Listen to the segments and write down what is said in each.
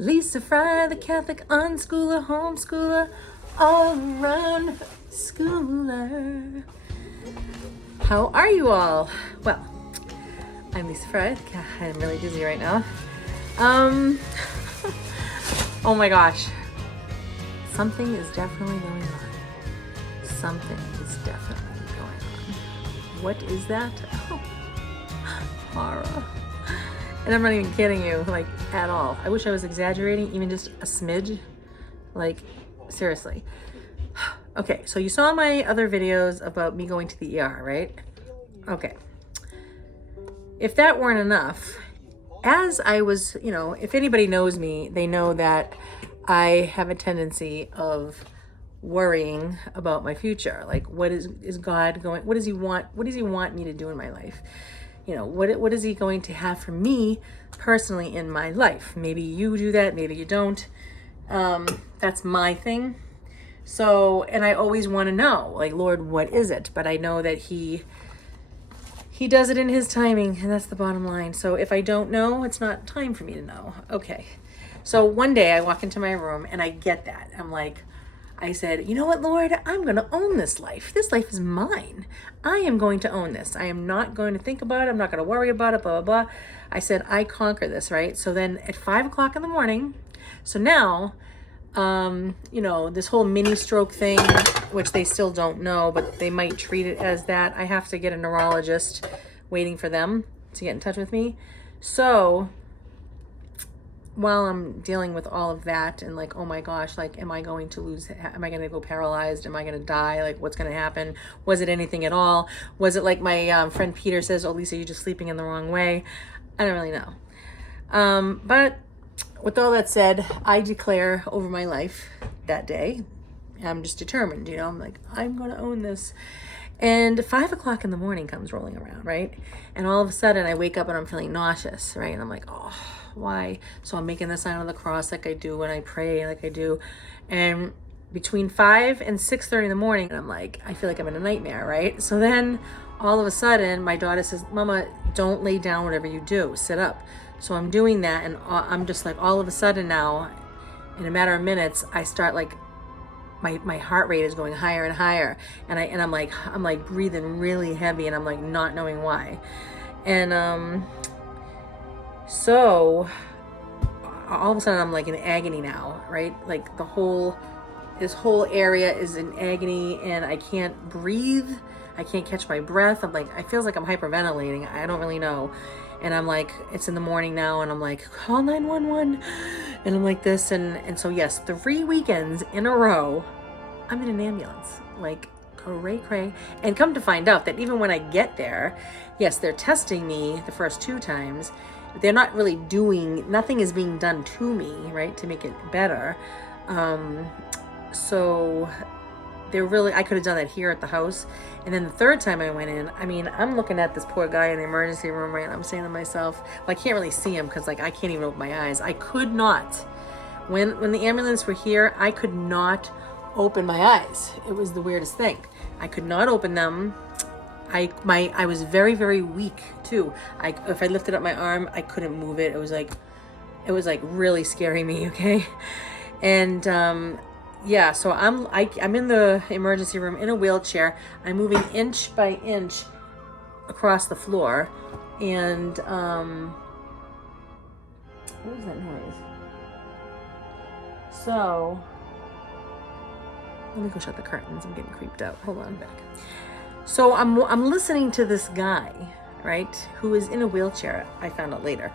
Lisa Fry, the Catholic unschooler, homeschooler, all around schooler. How are you all? Well, I'm Lisa Fry. I'm really dizzy right now. Oh my gosh. Something is definitely going on. Something is definitely going on. What is that? Oh, horror. And I'm not even kidding you, like, at all. I wish I was exaggerating, even just a smidge. Like, seriously. Okay, so you saw my other videos about me going to the ER, right? Okay. If that weren't enough, as I was, if anybody knows me, they know that I have a tendency of worrying about my future. Like, what is God going, what does he want me to do in my life? What is he going to have for me personally in my life? Maybe you do that, maybe you don't. That's my thing. So, and I always want to know, like, Lord, what is it? But I know that he does it in his timing, and that's the bottom line. So if I don't know, it's not time for me to know. Okay. So one day I walk into my room and I get that. I said, you know what, Lord, I'm going to own this life. This life is mine. I am going to own this. I am not going to think about it. I'm not going to worry about it, blah, blah, blah. I said, I conquer this, right? So then at 5 o'clock in the morning, so now, this whole mini stroke thing, which they still don't know, but they might treat it as that. I have to get a neurologist waiting for them to get in touch with me. So while I'm dealing with all of that and like, oh my gosh, like, am I going to go paralyzed? Am I going to die? Like, what's going to happen? Was it anything at all? Was it like my friend Peter says, oh, Lisa, you're just sleeping in the wrong way? I don't really know. But with all that said, I declare over my life that day, I'm just determined, I'm like, I'm going to own this. And 5 o'clock in the morning comes rolling around, right? And all of a sudden I wake up and I'm feeling nauseous, right? And I'm like, oh, why? So I'm making the sign of the cross like I do when I pray, like I do. And between 5 and 6:30 in the morning, I'm like, I feel like I'm in a nightmare, right? So then all of a sudden my daughter says, Mama, don't lay down, whatever you do, sit up. So I'm doing that, and I'm just like, all of a sudden now, in a matter of minutes, I start like, my heart rate is going higher and higher, and I'm like breathing really heavy, and I'm like not knowing why. And so all of a sudden I'm like in agony now, right? Like this whole area is in agony, and I can't breathe. I can't catch my breath. I feel like I'm hyperventilating. I don't really know. And I'm like, it's in the morning now, and I'm like, call 911. And I'm like this, and so yes, 3 weekends in a row, I'm in an ambulance. Like, cray. And come to find out that even when I get there, yes, they're testing me the first 2 times. They're not really nothing is being done to me, right, to make it better. So I could have done that here at the house. And then the 3rd time I went in, I'm looking at this poor guy in the emergency room, right? And I'm saying to myself, well, I can't really see him because I can't even open my eyes. I could not. When the ambulance were here, I could not open my eyes. It was the weirdest thing. I could not open them. I was very, very weak too. If I lifted up my arm, I couldn't move it. It was like really scaring me. Okay. And, yeah, so I'm in the emergency room in a wheelchair. I'm moving inch by inch across the floor. And what was that noise? So let me go shut the curtains. I'm getting creeped out. Hold on a back. So I'm listening to this guy, right, who is in a wheelchair, I found out later.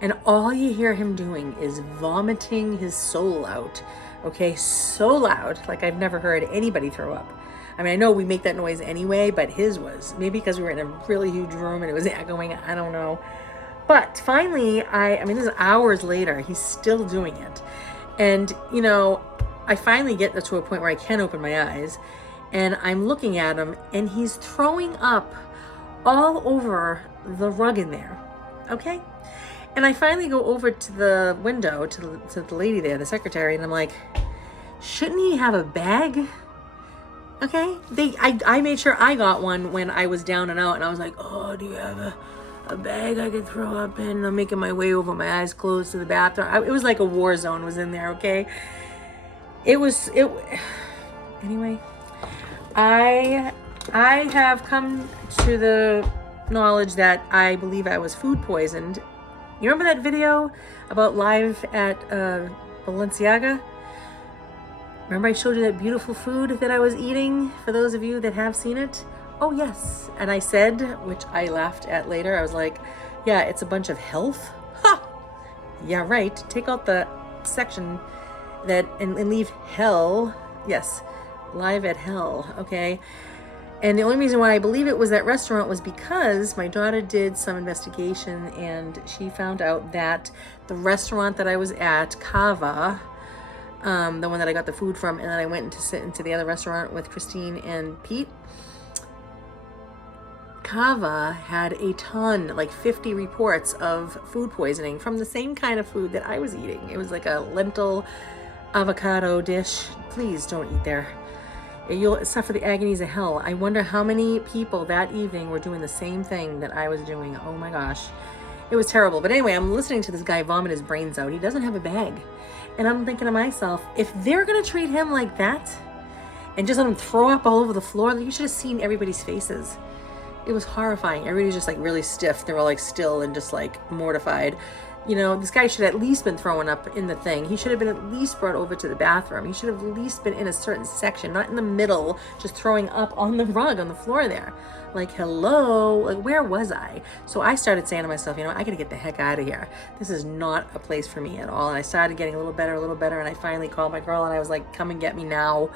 And all you hear him doing is vomiting his soul out. Okay, so loud, like I've never heard anybody throw up. I know we make that noise anyway, but his was. Maybe because we were in a really huge room and it was echoing, I don't know. But finally, this is hours later, he's still doing it. And, I finally get to a point where I can open my eyes, and I'm looking at him, and he's throwing up all over the rug in there, okay? And I finally go over to the window, to the lady there, the secretary, and I'm like, shouldn't he have a bag? Okay? I made sure I got one when I was down and out, and I was like, oh, do you have a bag I could throw up in. I'm making my way over, my eyes closed, to the bathroom. It was like a war zone was in there, okay? Anyway, I have come to the knowledge that I believe I was food poisoned. You remember that video about live at Balenciaga? Remember I showed you that beautiful food that I was eating, for those of you that have seen it? Oh yes. And I said, which I laughed at later, I was like, yeah, it's a bunch of health. Ha! Yeah, right. Take out the section that and leave hell. Yes, live at hell, okay? And the only reason why I believe it was that restaurant was because my daughter did some investigation and she found out that the restaurant that I was at, Kava, the one that I got the food from, and then I went to sit into the other restaurant with Christine and Pete, Kava had a ton, like 50 reports of food poisoning from the same kind of food that I was eating. It was like a lentil avocado dish. Please don't eat there. You'll suffer the agonies of hell. I wonder how many people that evening were doing the same thing that I was doing. Oh my gosh. It was terrible. But anyway, I'm listening to this guy vomit his brains out. He doesn't have a bag. And I'm thinking to myself, if they're going to treat him like that and just let him throw up all over the floor, you should have seen everybody's faces. It was horrifying. Everybody was just like really stiff. They were like still and just like mortified. You know, this guy should have at least been throwing up in the thing. He should have been at least brought over to the bathroom. He should have at least been in a certain section, not in the middle, just throwing up on the rug, on the floor there. Like, hello, like, where was I? So I started saying to myself, you know, I gotta get the heck out of here. This is not a place for me at all. And I started getting a little better, and I finally called my girl and I was like, come and get me now.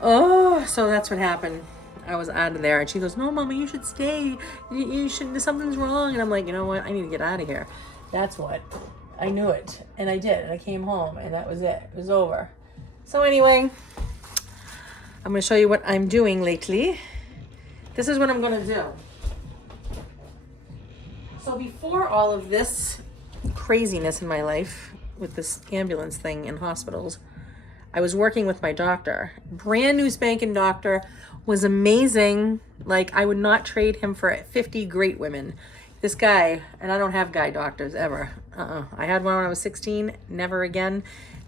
Oh, so that's what happened. I was out of there and she goes, no, Mama, you should stay. You should, something's wrong. And I'm like, you know what? I need to get out of here. That's what. I knew it. And I did. And I came home and that was it. It was over. So anyway, I'm going to show you what I'm doing lately. This is what I'm going to do. So before all of this craziness in my life with this ambulance thing in hospitals, I was working with my doctor. Brand new spanking doctor, was amazing. Like, I would not trade him for 50 great women. This guy, and I don't have guy doctors ever. I had one when I was 16, never again.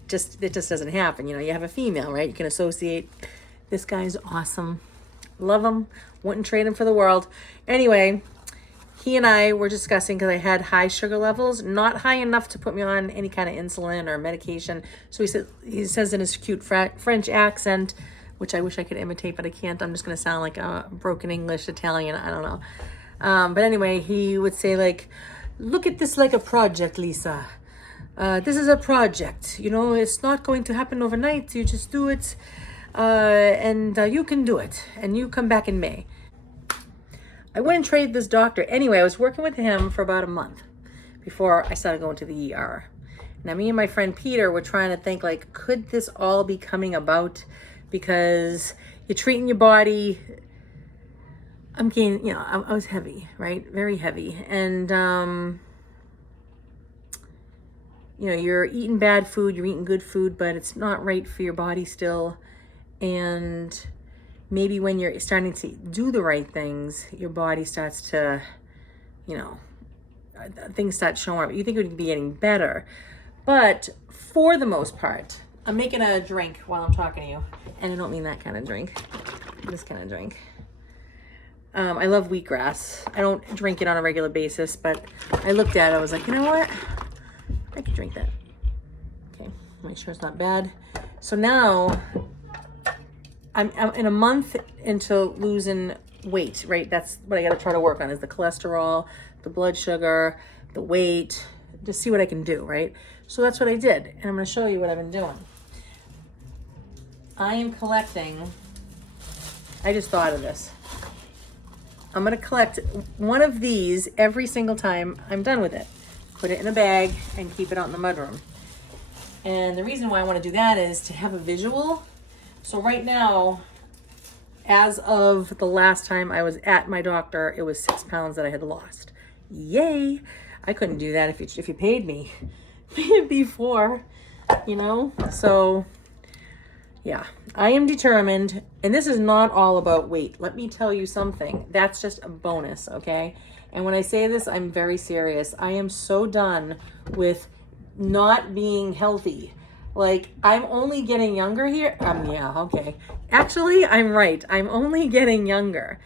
It just doesn't happen. You know, you have a female, right? You can associate. This guy's awesome. Love him. Wouldn't trade him for the world. Anyway, he and I were discussing, because I had high sugar levels, not high enough to put me on any kind of insulin or medication. So he says in his cute French accent, which I wish I could imitate, but I can't. I'm just going to sound like a broken English Italian. I don't know. But anyway, he would say, like, look at this like a project, Lisa. This is a project. You know, it's not going to happen overnight. You just do it, and you can do it. And you come back in May. I wouldn't trade this doctor. Anyway, I was working with him for about a month before I started going to the ER. Now, me and my friend Peter were trying to think, like, could this all be coming about because you're treating your body? I'm getting, you know, I was heavy, right? Very heavy. And, you know, you're eating bad food, you're eating good food, but it's not right for your body still. And maybe when you're starting to do the right things, your body starts to, you know, things start showing up. You think it would be getting better. But for the most part, I'm making a drink while I'm talking to you. And I don't mean that kind of drink. This kind of drink. I love wheatgrass. I don't drink it on a regular basis, but I looked at it. I was like, you know what? I could drink that. Okay, make sure it's not bad. So now I'm in a month into losing weight, right? That's what I got to try to work on, is the cholesterol, the blood sugar, the weight, just see what I can do, right? So that's what I did. And I'm going to show you what I've been doing. I am collecting, I just thought of this. I'm going to collect one of these every single time I'm done with it. Put it in a bag and keep it out in the mudroom. And the reason why I want to do that is to have a visual. So right now, as of the last time I was at my doctor, it was 6 pounds that I had lost. Yay! I couldn't do that if you paid me before, you know? So yeah, I am determined, and this is not all about weight. Let me tell you something. That's just a bonus, okay? And when I say this, I'm very serious. I am so done with not being healthy. Like, I'm only getting younger here. Yeah, okay. Actually, I'm right. I'm only getting younger.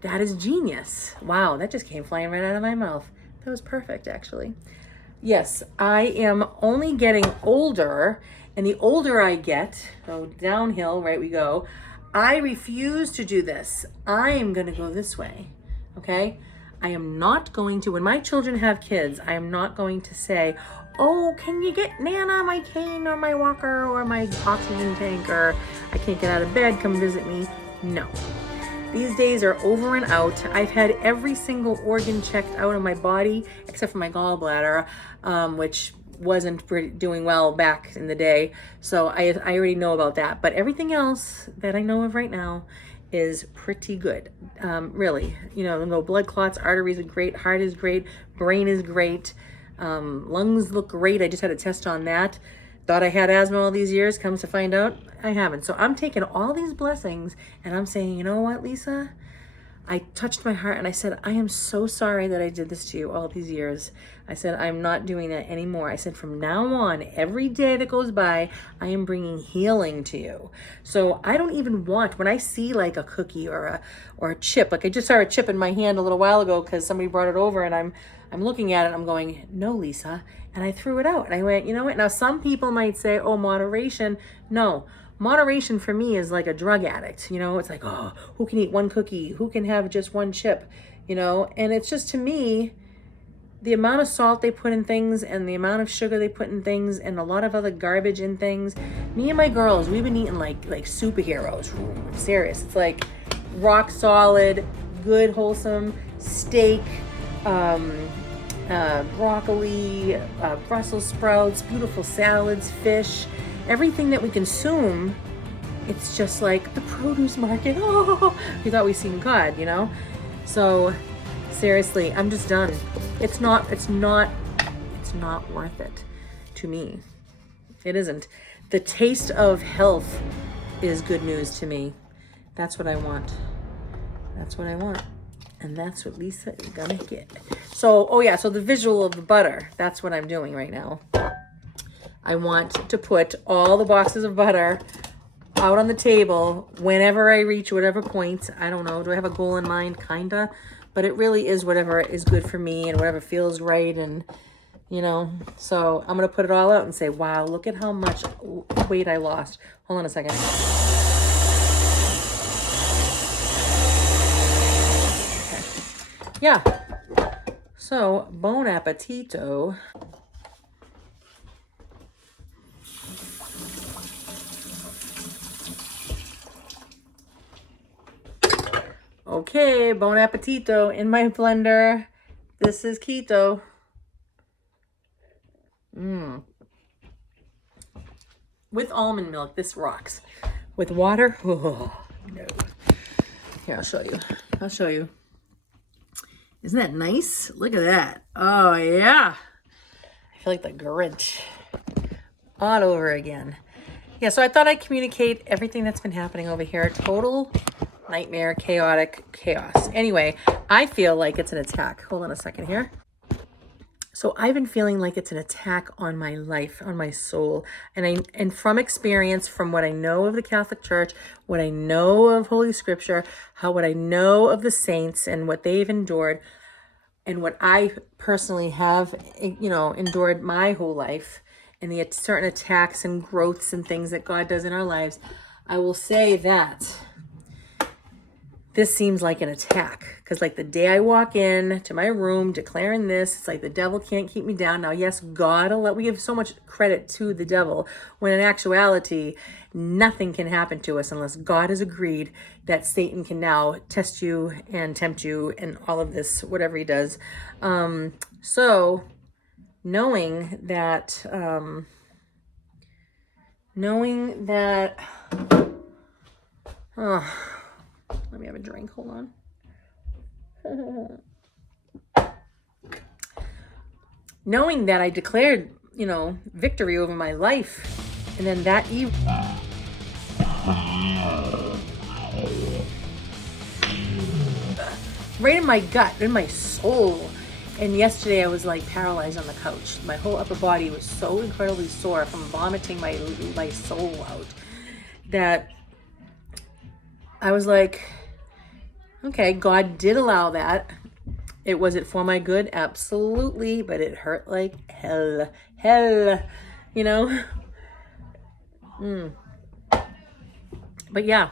That is genius. Wow, that just came flying right out of my mouth. That was perfect, actually. Yes, I am only getting older, and the older I get, so downhill, right we go, I refuse to do this. I am going to go this way, okay? I am not going to, when my children have kids, I am not going to say, oh, can you get Nana my cane or my walker or my oxygen tank, or I can't get out of bed, come visit me. No. These days are over and out. I've had every single organ checked out of my body, except for my gallbladder, which wasn't doing well back in the day. So I already know about that. But everything else that I know of right now is pretty good. Really, no blood clots, arteries are great, heart is great, brain is great, lungs look great. I just had a test on that. Thought I had asthma all these years, comes to find out I haven't. So I'm taking all these blessings and I'm saying, you know what, Lisa? I touched my heart and I said, I am so sorry that I did this to you all these years. I said, I'm not doing that anymore. I said, from now on, every day that goes by, I am bringing healing to you. So I don't even want, when I see like a cookie or a chip, like I just saw a chip in my hand a little while ago because somebody brought it over and I'm looking at it and I'm going, no, Lisa. And I threw it out. And I went, you know what? Now, some people might say, oh, moderation. No, moderation for me is like a drug addict. It's like, oh, who can eat one cookie? Who can have just one chip? And it's just, to me, the amount of salt they put in things and the amount of sugar they put in things and a lot of other garbage in things. Me and my girls, we've been eating like superheroes. I'm serious. It's like rock solid, good, wholesome steak, broccoli, Brussels sprouts, beautiful salads, fish, everything that we consume. It's just like the produce market. Oh, we thought we seen God, So seriously, I'm just done. It's not worth it to me. It isn't. The taste of health is good news to me. That's what I want. That's what I want. And that's what Lisa is gonna get. So, so the visual of the butter, that's what I'm doing right now. I want to put all the boxes of butter out on the table whenever I reach whatever point. I don't know, do I have a goal in mind? Kinda. But it really is whatever is good for me and whatever feels right. And, so I'm gonna put it all out and say, wow, look at how much weight I lost. Hold on a second. Yeah, so bon appetito. Okay, bon appetito in my blender. This is keto. With almond milk, this rocks. With water, oh, no. Here, I'll show you. Isn't that nice? Look at that. Oh, yeah. I feel like the Grinch all over again. Yeah, so I thought I'd communicate everything that's been happening over here. Total nightmare, chaotic chaos. Anyway, I feel like it's an attack. Hold on a second here. So I've been feeling like it's an attack on my life, on my soul. And from experience, from what I know of the Catholic Church, what I know of Holy Scripture, what I know of the saints and what they've endured, and what I personally have, endured my whole life, and the certain attacks and growths and things that God does in our lives, I will say that this seems like an attack. Because like the day I walk in to my room declaring this, it's like the devil can't keep me down. Now, yes, God, we give so much credit to the devil, when in actuality, nothing can happen to us unless God has agreed that Satan can now test you and tempt you and all of this, whatever he does. So knowing that, let me have a drink. Hold on. Knowing that I declared, victory over my life, and then that evening, right in my gut, in my soul. And yesterday I was like paralyzed on the couch. My whole upper body was so incredibly sore from vomiting my soul out that I was like, okay, God did allow that. Was it for my good? Absolutely. But it hurt like hell. Hell, you know? But yeah.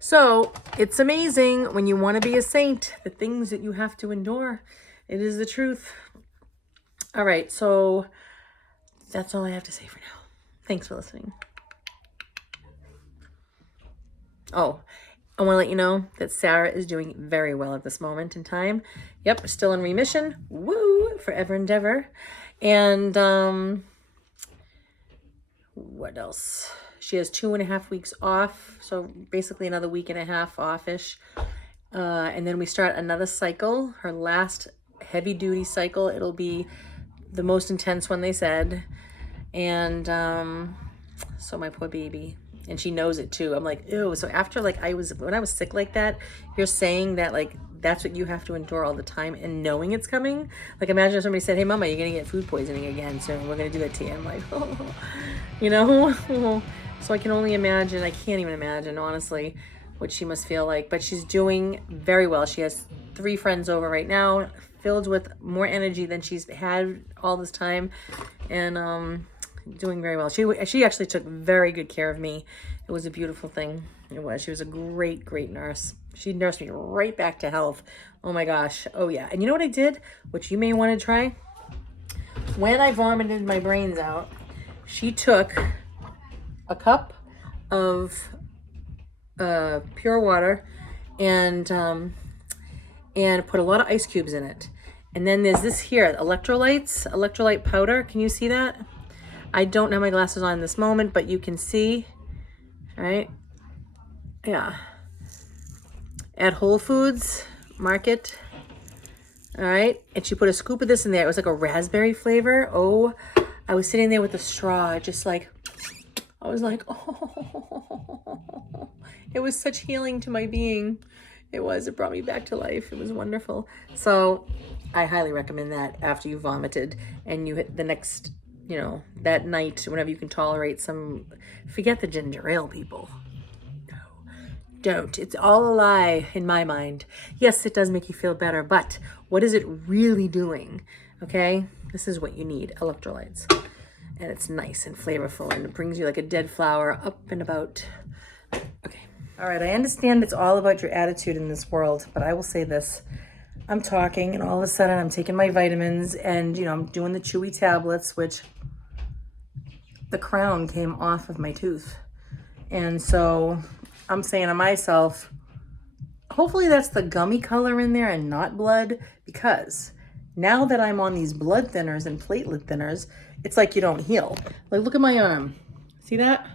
So it's amazing when you want to be a saint, the things that you have to endure. It is the truth. All right. So that's all I have to say for now. Thanks for listening. Oh, I want to let you know that Sarah is doing very well at this moment in time. Yep, still in remission. Woo, forever and ever. And what else? She has 2.5 weeks off, so basically another week and a half off-ish. And then we start another cycle, her last heavy-duty cycle. It'll be the most intense one, they said. And so my poor baby. And she knows it too. I'm like, ew. So after when I was sick like that, you're saying that like that's what you have to endure all the time and knowing it's coming. Like imagine if somebody said, hey mama, you're gonna get food poisoning again soon. We're gonna do that to you. I'm like, oh, you know? So I can only imagine, I can't even imagine honestly what she must feel like. But she's doing very well. She has 3 friends over right now, filled with more energy than she's had all this time. And doing very well. She actually took very good care of me. It was a beautiful thing. It was. She was a great, great nurse. She nursed me right back to health. Oh my gosh. Oh yeah. And you know what I did, which you may want to try? When I vomited my brains out, she took a cup of pure water and put a lot of ice cubes in it. And then there's this here, electrolyte powder. Can you see that? I don't have my glasses on in this moment, but you can see, right? Yeah. At Whole Foods Market. All right. And she put a scoop of this in there. It was like a raspberry flavor. Oh, I was sitting there with a straw, just like, I was like, oh, it was such healing to my being. It brought me back to life. It was wonderful. So I highly recommend that after you vomited and you hit the next, that night, whenever you can tolerate some, forget the ginger ale, people. No, don't. It's all a lie in my mind. Yes, it does make you feel better, but what is it really doing? Okay, this is what you need, electrolytes. And it's nice and flavorful and it brings you like a dead flower up and about. Okay. All right, I understand it's all about your attitude in this world, but I will say this. I'm talking and all of a sudden I'm taking my vitamins and, I'm doing the chewy tablets, which the crown came off of my tooth. And so I'm saying to myself, hopefully that's the gummy color in there and not blood, because now that I'm on these blood thinners and platelet thinners, it's like you don't heal. Like, look at my arm. See that?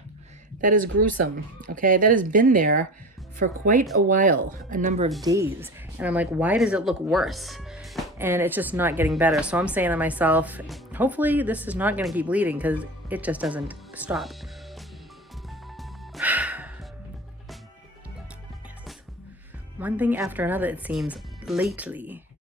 That is gruesome, okay? That has been there for quite a while, a number of days. And I'm like, why does it look worse? And it's just not getting better. So I'm saying to myself, hopefully this is not gonna keep bleeding because it just doesn't stop. Yes. One thing after another, it seems, lately.